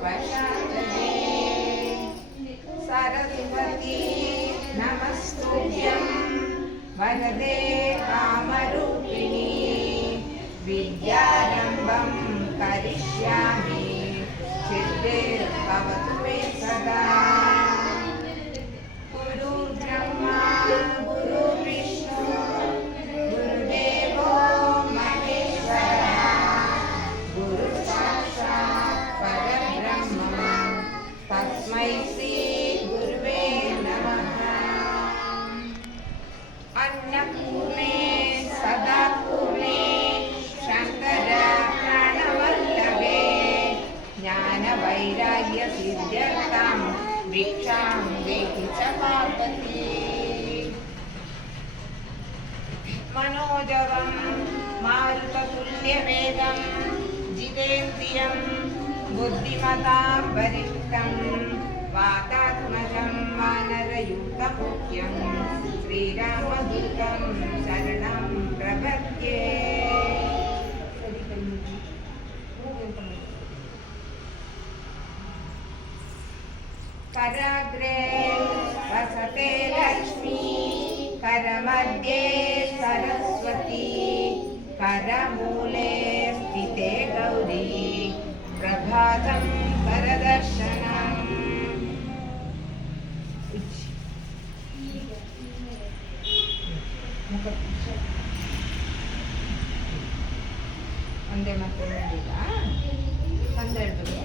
प्रशान्तये सरस्वती नमस्तुभ्यं वरदे कामरूपिणी विद्यारम्भं करिष्यामि सिद्धिर्भवतु मे सदा गुरुर्ब्रह्मा गुरुर्विष्णु गुरुदेवो महेश्वरः गुरुसाक्षात् परब्रह्म तस्मै श्री गुरुवे नमः अन्नपूर्णे सदापूर्णे शंकर प्राणवल्लभे ज्ञानवैराग्य सिद्ध्यर्थं भिक्षां देहि च पार्वती मनोजवं मारुततुल्यवेगं जितेन्द्रियं बुद्धिमतां वरिष्ठं वातात्मजं वानरयूथमुख्यं श्रीरामदूतं शरणं प्रपद्ये कराग्रे वसते लक्ष्मी करमध्ये सरस्वती करमूले स्थिते गौरी प्रभातं करदर्शनम् ಒಂದೇ ಮತ್ತೆ ನೋಡಿಲ್ಲ 12